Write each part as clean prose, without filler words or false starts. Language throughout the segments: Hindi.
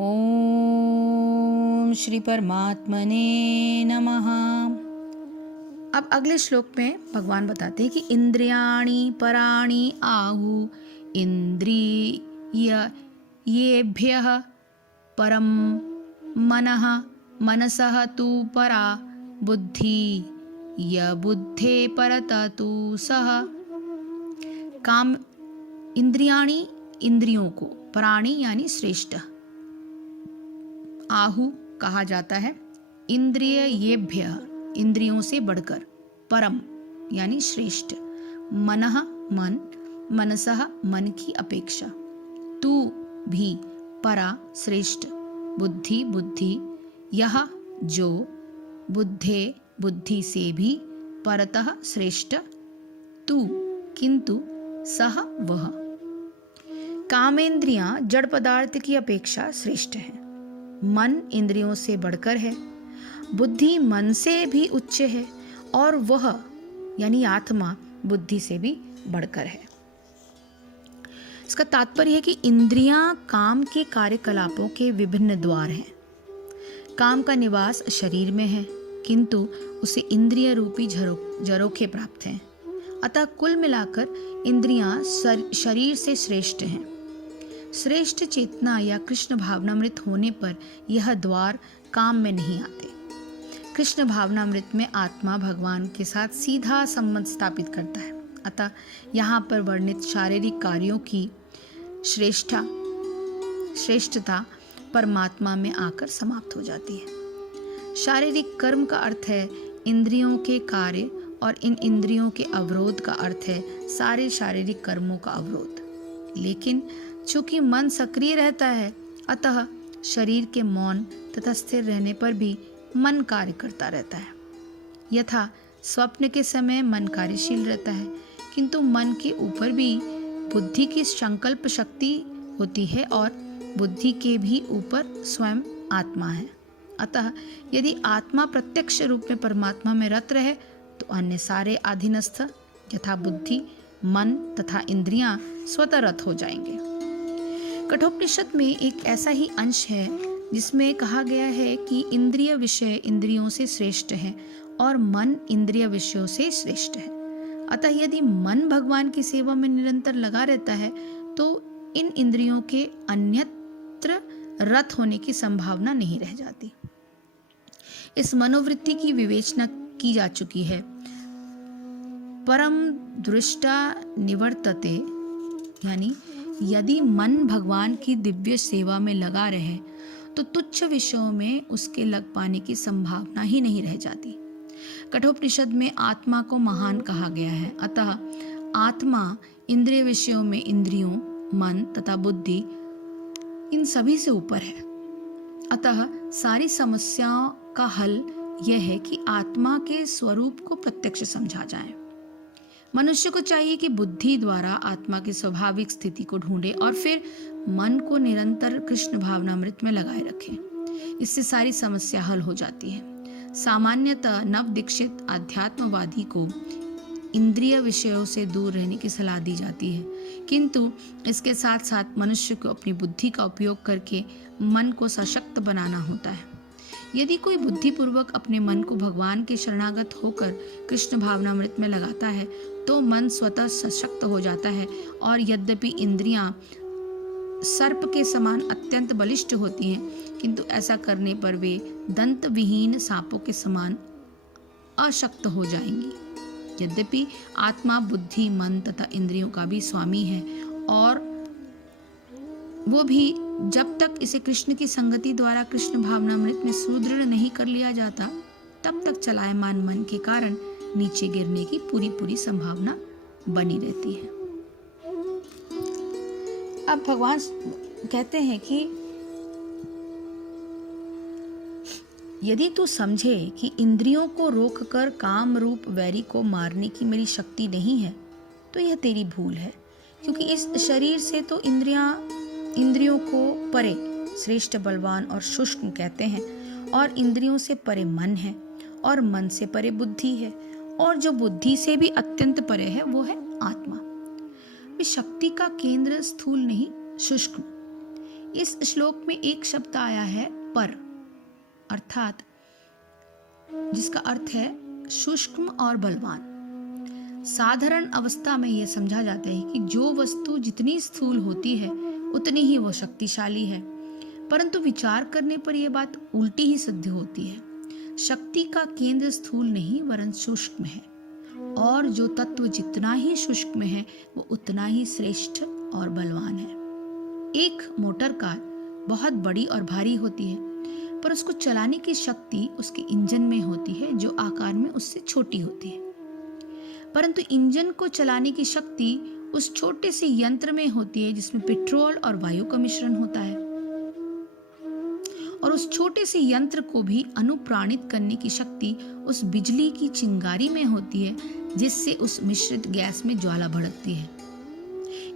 ओम श्री परमात्मने नमः। अब अगले श्लोक में भगवान बताते हैं कि इंद्रियाणि पराणि आहु इंद्रियेभ्यः परम मनः मनसः तु परा बुद्धि य बुद्धे परतः तु सः। काम इंद्रियाणि इंद्रियों को, प्राणी यानी श्रेष्ठ, आहु कहा जाता है, इंद्रियेभ्य इंद्रियों से बढ़कर, परम यानी श्रेष्ठ, मनः मन, मनसः मन की अपेक्षा, तू भी परा श्रेष्ठ, बुद्धि बुद्धि, यह जो, बुद्धे बुद्धि से भी, परतः श्रेष्ठ, तू किंतु, सह वह। कामेंद्रियां जड़ पदार्थ की अपेक्षा श्रेष्ठ है, मन इंद्रियों से बढ़कर है, बुद्धि मन से भी उच्च है और वह यानी आत्मा बुद्धि से भी बढ़कर है। इसका तात्पर्य है कि इंद्रियां काम के कार्यकलापों के विभिन्न द्वार हैं। काम का निवास शरीर में है किंतु उसे इंद्रिय रूपी झरोखे प्राप्त हैं। अतः कुल मिलाकर इंद्रियां शरीर से श्रेष्ठ हैं। श्रेष्ठ चेतना या कृष्ण भावनामृत होने पर यह द्वार काम में नहीं आते। कृष्ण भावनामृत में आत्मा भगवान के साथ सीधा संबंध स्थापित करता है। अतः यहाँ पर वर्णित शारीरिक कार्यों की श्रेष्ठता परमात्मा में आकर समाप्त हो जाती है। शारीरिक कर्म का अर्थ है इंद्रियों के कार्य और इन इंद्रियों के अवरोध का अर्थ है सारे शारीरिक कर्मों का अवरोध। लेकिन चूंकि मन सक्रिय रहता है अतः शरीर के मौन तथा स्थिर रहने पर भी मन कार्य करता रहता है। यथा स्वप्न के समय मन कार्यशील रहता है किंतु मन के ऊपर भी बुद्धि की संकल्प शक्ति होती है और बुद्धि के भी ऊपर स्वयं आत्मा है। अतः यदि आत्मा प्रत्यक्ष रूप में परमात्मा में रत रहे तो अन्य सारे अधीनस्थ यथा बुद्धि, मन तथा इंद्रियां स्वतः रत हो जाएंगे। कठोपनिषद में एक ऐसा ही अंश है जिसमें कहा गया है कि इंद्रिय विषय इंद्रियों से श्रेष्ठ है और मन इंद्रिय विषयों से श्रेष्ठ है। अतः यदि मन भगवान की सेवा में निरंतर लगा रहता है तो इन इंद्रियों के अन्यत्र रत होने की संभावना नहीं रह जाती। इस मनोवृत्ति की विवेचना की जा चुकी है। परम दृष्टा निवर्तते, यानी यदि मन भगवान की दिव्य सेवा में लगा रहे तो तुच्छ विषयों में उसके लग पाने की संभावना ही नहीं रह जाती। कठोपनिषद में आत्मा को महान कहा गया है। अतः आत्मा इंद्रिय विषयों में इंद्रियों, मन तथा बुद्धि इन सभी से ऊपर है। अतः सारी समस्याओं का हल यह है कि आत्मा के स्वरूप को प्रत्यक्ष समझा जाए। मनुष्य को चाहिए कि बुद्धि द्वारा आत्मा की स्वाभाविक स्थिति को ढूंढे और फिर मन को निरंतर कृष्ण भावनामृत में लगाए रखे। इससे सारी समस्या हल हो जाती है। सामान्यतः नव दीक्षित अध्यात्मवादी को इंद्रिय विषयों से दूर रहने की सलाह दी जाती है किंतु इसके साथ साथ मनुष्य को अपनी बुद्धि का उपयोग करके मन को सशक्त बनाना होता है। यदि कोई बुद्धिपूर्वक अपने मन को भगवान के शरणागत होकर कृष्ण भावनामृत में लगाता है तो मन स्वतः सशक्त हो जाता है और यद्यपि इंद्रियां सर्प के समान अत्यंत बलिष्ठ होती हैं किंतु ऐसा करने पर वे दंत विहीन सांपों के समान अशक्त हो जाएंगी। यद्यपि आत्मा बुद्धि, मन तथा इंद्रियों का भी स्वामी है और वो भी जब तक इसे कृष्ण की संगति द्वारा कृष्ण भावनामृत में सुदृढ़ नहीं कर लिया जाता तब तक चलायमान मन के कारण नीचे गिरने की पूरी संभावना बनी रहती है। अब भगवान कहते हैं कि यदि तू समझे कि इंद्रियों को रोककर काम रूप वैरी को मारने की मेरी शक्ति नहीं है तो यह तेरी भूल है, क्योंकि इस शरीर से तो इंद्रियों को परे श्रेष्ठ, बलवान और शुष्क कहते हैं और इंद्रियों से परे मन है और मन से परे बुद्धि है और जो बुद्धि से भी अत्यंत परे है वो है आत्मा। वे शक्ति का केंद्र स्थूल नहीं शुष्क। इस श्लोक में एक शब्द आया है पर, अर्थात जिसका अर्थ है शुष्क और बलवान। साधारण अवस्था में यह समझा जाता है कि जो वस्तु जितनी स्थूल होती है उतनी ही वो शक्तिशाली है, परंतु विचार करने पर यह बात उल्टी ही सिद्ध होती है। शक्ति का केंद्र स्थूल नहीं वरन सूक्ष्म है, और जो तत्व जितना ही सूक्ष्म है वो उतना ही श्रेष्ठ और बलवान है। एक मोटर कार बहुत बड़ी और भारी होती है, पर उसको चलाने की शक्ति उसके इंजन में होती है जो आकार में उससे छोटी होती है। परंतु इंजन को चलाने की शक्ति उस छोटे से यंत्र में होती है जिसमें पेट्रोल और वायु का मिश्रण होता है, और उस छोटे से यंत्र को भी अनुप्राणित करने की शक्ति उस बिजली की चिंगारी में होती है जिससे उस मिश्रित गैस में ज्वाला भड़कती है।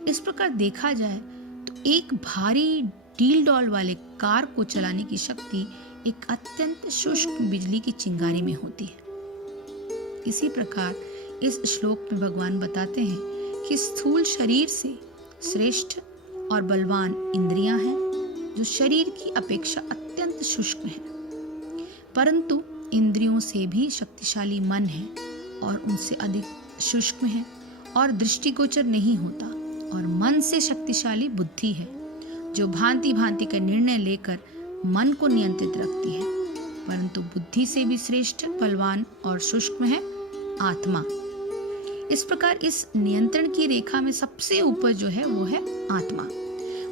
इस प्रकार देखा जाए तो एक भारी डील डॉल वाले कार को चलाने की शक्ति एक अत्यंत शुष्क बिजली की चिंगारी में होती है। इसी प्रकार इस श्लोक में भगवान बताते हैं कि स्थूल शरीर से श्रेष्ठ और बलवान इंद्रियां हैं जो शरीर की अपेक्षा अत्यंत शुष्क हैं, परंतु इंद्रियों से भी शक्तिशाली मन है और उनसे अधिक शुष्क है और दृष्टिगोचर नहीं होता, और मन से शक्तिशाली बुद्धि है जो भांति भांति का निर्णय लेकर मन को नियंत्रित रखती है, परंतु बुद्धि से भी श्रेष्ठ, बलवान और सूक्ष्म है आत्मा। इस प्रकार इस नियंत्रण की रेखा में सबसे ऊपर जो है वो है आत्मा,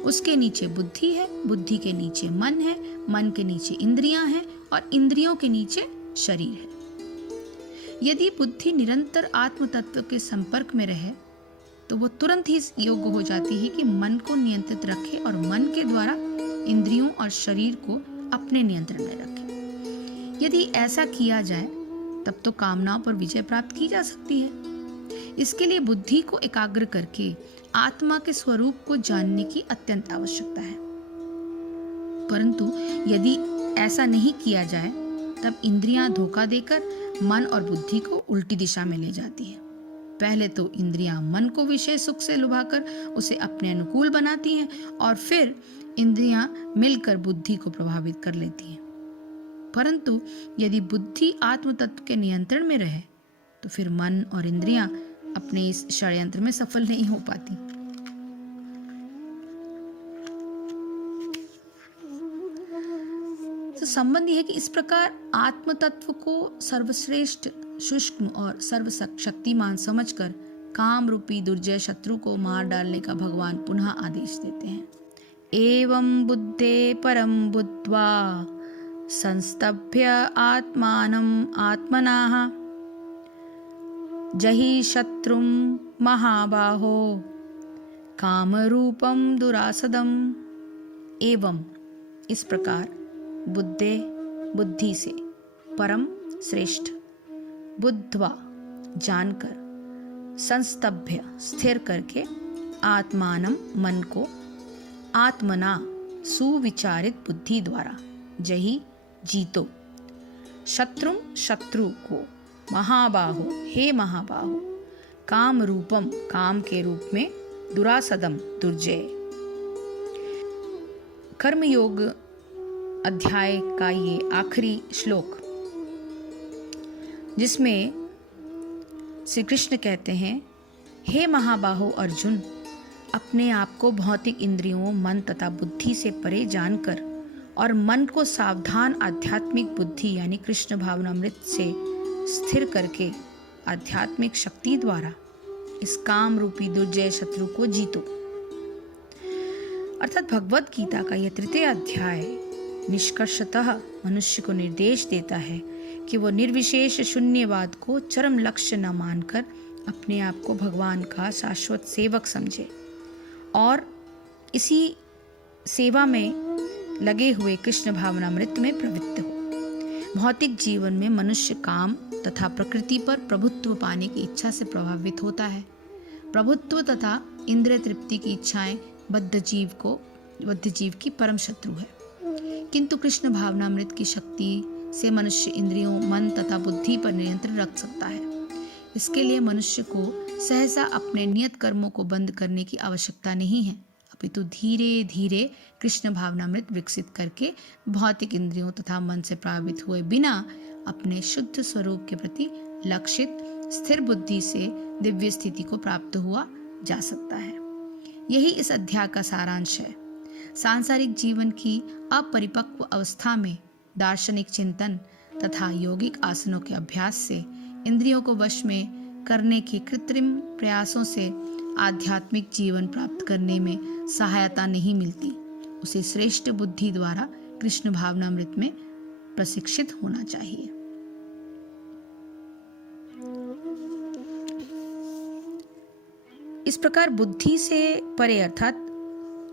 उसके नीचे बुद्धि है, बुद्धि के नीचे मन है, मन के नीचे इंद्रियां हैं और इंद्रियों के नीचे शरीर है। यदि बुद्धि निरंतर आत्म तत्व के संपर्क में रहे तो वो तुरंत ही योग्य हो जाती है कि मन को नियंत्रित रखे और मन के द्वारा इंद्रियों और शरीर को अपने नियंत्रण में रखे। यदि ऐसा किया जाए तब तो कामनाओं पर विजय प्राप्त की जा सकती है। इसके लिए बुद्धि को एकाग्र करके आत्मा के स्वरूप को जानने की अत्यंत आवश्यकता है, परंतु यदि ऐसा नहीं किया जाए तब इंद्रियां धोखा देकर मन और बुद्धि को उल्टी दिशा में ले जाती है। पहले तो इंद्रियां मन को विषय सुख से लुभाकर उसे अपने अनुकूल बनाती हैं और फिर इंद्रियां मिलकर बुद्धि को प्रभावित कर लेती हैं। परंतु यदि बुद्धि आत्म तत्व के नियंत्रण में रहे तो फिर मन और इंद्रियां अपने इस षड्यंत्र में सफल नहीं हो पाती। तो संबंध यह है कि इस प्रकार आत्म तत्व को सर्वश्रेष्ठ, सूक्ष्म और सर्वशक्तिमान समझकर काम रूपी दुर्जय शत्रु को मार डालने का भगवान पुनः आदेश देते हैं। एवं बुद्धे परम बुद्ध्वा संस्तभ्य आत्मानं आत्मनाः जहि शत्रुं महाबाहो कामरूपम दुरासदम। एवं इस प्रकार बुद्धे बुद्धि से, परम श्रेष्ठ, बुद्धवा जानकर, संस्तभ्य स्थिर करके, आत्मानं मन को, आत्मना सुविचारित बुद्धि द्वारा, जही जीतो, शत्रुम शत्रु को, महाबाहो हे महाबाहो, काम रूपम काम के रूप में, दुरासदम दुर्जय। कर्मयोग अध्याय का ये आखिरी श्लोक जिसमें श्री कृष्ण कहते हैं, हे महाबाहो अर्जुन, अपने आप को भौतिक इंद्रियों, मन तथा बुद्धि से परे जानकर और मन को सावधान आध्यात्मिक बुद्धि यानी कृष्ण भावनामृत से स्थिर करके आध्यात्मिक शक्ति द्वारा इस काम रूपी दुर्जय शत्रु को जीतो। अर्थात भगवत गीता का यह तृतीय अध्याय निष्कर्षतः मनुष्य को निर्देश देता है कि वो निर्विशेष शून्यवाद को चरम लक्ष्य न मानकर अपने आप को भगवान का शाश्वत सेवक समझे और इसी सेवा में लगे हुए कृष्ण भावनामृत में प्रवृत्त हो। भौतिक जीवन में मनुष्य काम तथा प्रकृति पर प्रभुत्व पाने की इच्छा से प्रभावित होता है। प्रभुत्व तथा इंद्रिय तृप्ति की इच्छाएं बद्ध जीव की परम शत्रु है, किंतु कृष्ण भावनामृत की शक्ति से मनुष्य इंद्रियों, मन तथा बुद्धि पर नियंत्रण रख सकता है। इसके लिए मनुष्य को सहसा अपने नियत कर्मों को बंद करने की आवश्यकता नहीं है, अपितु धीरे धीरे कृष्ण भावनामृत विकसित करके भौतिक इंद्रियों तथा मन से प्रभावित हुए बिना अपने शुद्ध स्वरूप के प्रति लक्षित स्थिर बुद्धि से दिव्य स्थिति को प्राप्त हुआ जा सकता है। यही इस अध्याय का सारांश है। सांसारिक जीवन की अपरिपक्व अवस्था में दार्शनिक चिंतन तथा यौगिक आसनों के अभ्यास से इंद्रियों को वश में करने के कृत्रिम प्रयासों से आध्यात्मिक जीवन प्राप्त करने में सहायता नहीं मिलती। उसे श्रेष्ठ बुद्धि द्वारा कृष्ण भावनामृत में प्रशिक्षित होना चाहिए। इस प्रकार बुद्धि से परे अर्थात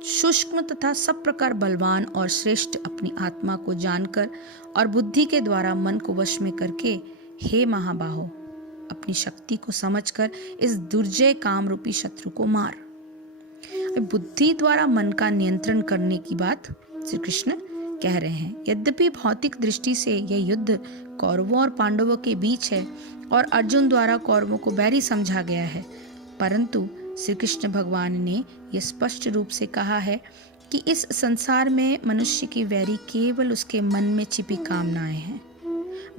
सूक्ष्म तथा सब प्रकार बलवान और श्रेष्ठ अपनी आत्मा को जानकर और बुद्धि के द्वारा मन को वश में करके, हे महाबाहो, अपनी शक्ति को समझकर इस दुर्जय काम रूपी शत्रु को मार। बुद्धि द्वारा मन का नियंत्रण करने की बात श्री कृष्ण कह रहे हैं। यद्यपि भौतिक दृष्टि से यह युद्ध कौरवों और पांडवों के बीच है और अर्जुन द्वारा कौरवों को बैरी समझा गया है, परंतु श्री कृष्ण भगवान ने यह स्पष्ट रूप से कहा है कि इस संसार में मनुष्य की वैरी केवल उसके मन में छिपी कामनाएं हैं।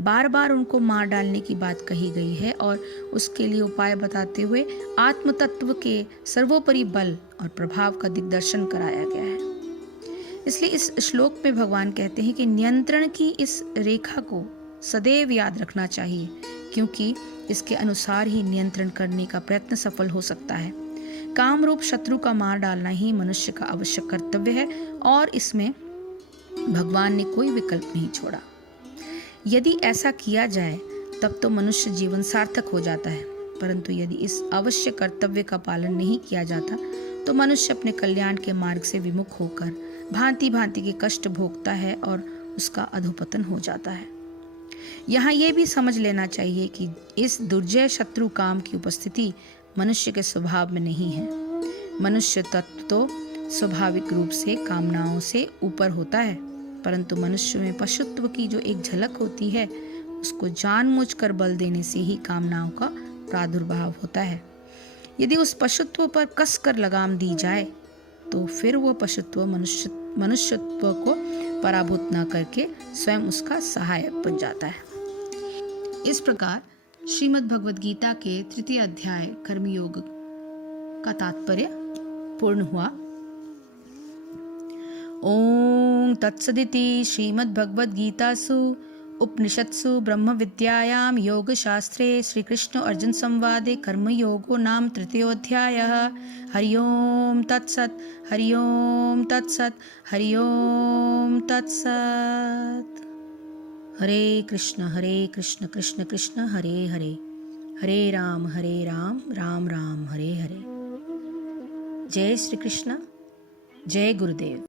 बार बार उनको मार डालने की बात कही गई है और उसके लिए उपाय बताते हुए आत्म तत्व के सर्वोपरि बल और प्रभाव का दिग्दर्शन कराया गया है। इसलिए इस श्लोक में भगवान कहते हैं कि नियंत्रण की इस रेखा को सदैव याद रखना चाहिए, क्योंकि इसके अनुसार ही नियंत्रण करने का प्रयत्न सफल हो सकता है। काम रूप शत्रु का मार डालना ही मनुष्य का आवश्यक कर्तव्य है और इसमें भगवान ने कोई विकल्प नहीं छोड़ा। यदि ऐसा किया जाए तब तो मनुष्य जीवन सार्थक हो जाता है, परंतु यदि इस आवश्यक कर्तव्य का पालन नहीं किया जाता तो मनुष्य अपने कल्याण के मार्ग से विमुख होकर भांति भांति के कष्ट भोगता है और उसका अधोपतन हो जाता है। यहाँ ये भी समझ लेना चाहिए कि इस दुर्जय शत्रु काम की उपस्थिति मनुष्य के स्वभाव में नहीं है। मनुष्य तत्व तो स्वाभाविक रूप से कामनाओं से ऊपर होता है, परंतु मनुष्य में पशुत्व की जो एक झलक होती है उसको जानबूझकर बल देने से ही कामनाओं का प्रादुर्भाव होता है। यदि उस पशुत्व पर कसकर लगाम दी जाए तो फिर वह पशुत्व मनुष्यत्व को पराभूत न करके स्वयं उसका सहायक बन जाता है। इस प्रकार श्रीमद् भगवद गीता के तृतीय अध्याय कर्मयोग का तात्पर्य पूर्ण हुआ। ओम तत्सदिति श्रीमद् भगवद गीतासु उपनिषत्सु ब्रह्म विद्यायां योग शास्त्रे श्री कृष्ण अर्जुन संवादे कर्मयोगो नाम तृतीयोऽध्यायः। हरि ओम तत्सत्, हरि ओम तत्सत्, हरि ओम तत्सत्। हरे कृष्ण कृष्ण कृष्ण हरे हरे, हरे राम राम राम हरे हरे। जय श्री कृष्ण, जय गुरुदेव।